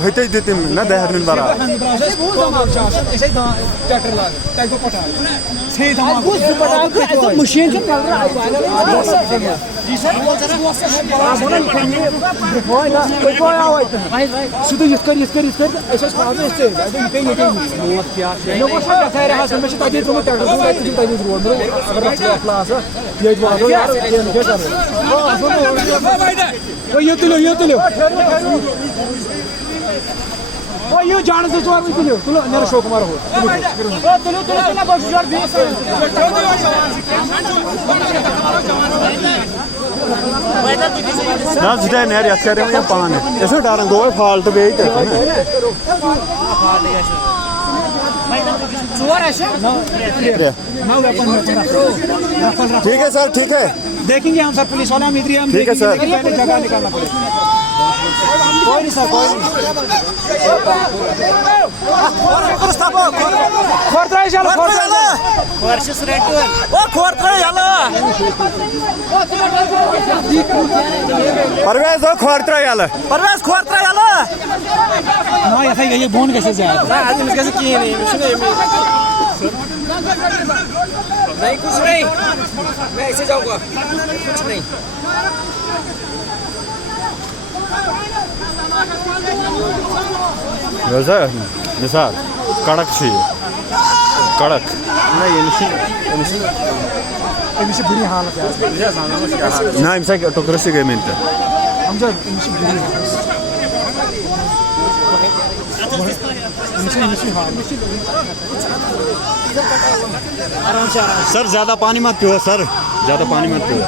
होते देते ना 10 दिन बराबर मशीन ये जान से तो तुलो तुलो मेरा शौक मारो तुलो तुलो ना बस यार ना जुदा नहीं यार कर रहे हैं पान ऐसे डारन दो फाल्ट बेच है ठीक है सर ठीक है देखेंगे हम सर पुलिस वाले हम इधर हम ठीक है सर जगह निकालना पड़ेगा कोई नहीं सर कोई नहीं खोरत्रा चलो खोरत्रा वर्षस रेट ओ खोरत्रा चलो परवेज ओ खोरत्रा चलो परवेज खोरत्रा चलो ना ये बोन कैसे जाए ना आज इसके कैसे किए नहीं कुछ नहीं मैं ऐसे जाऊंगा कुछ नहीं वैसा निसार कड़क चाहिए कड़क नहीं ये बुरी हालत है ना इनसे टोकर से गए मिलते हम जो सर ज़्यादा पानी मत पियो सर ज़्यादा पानी मत पियो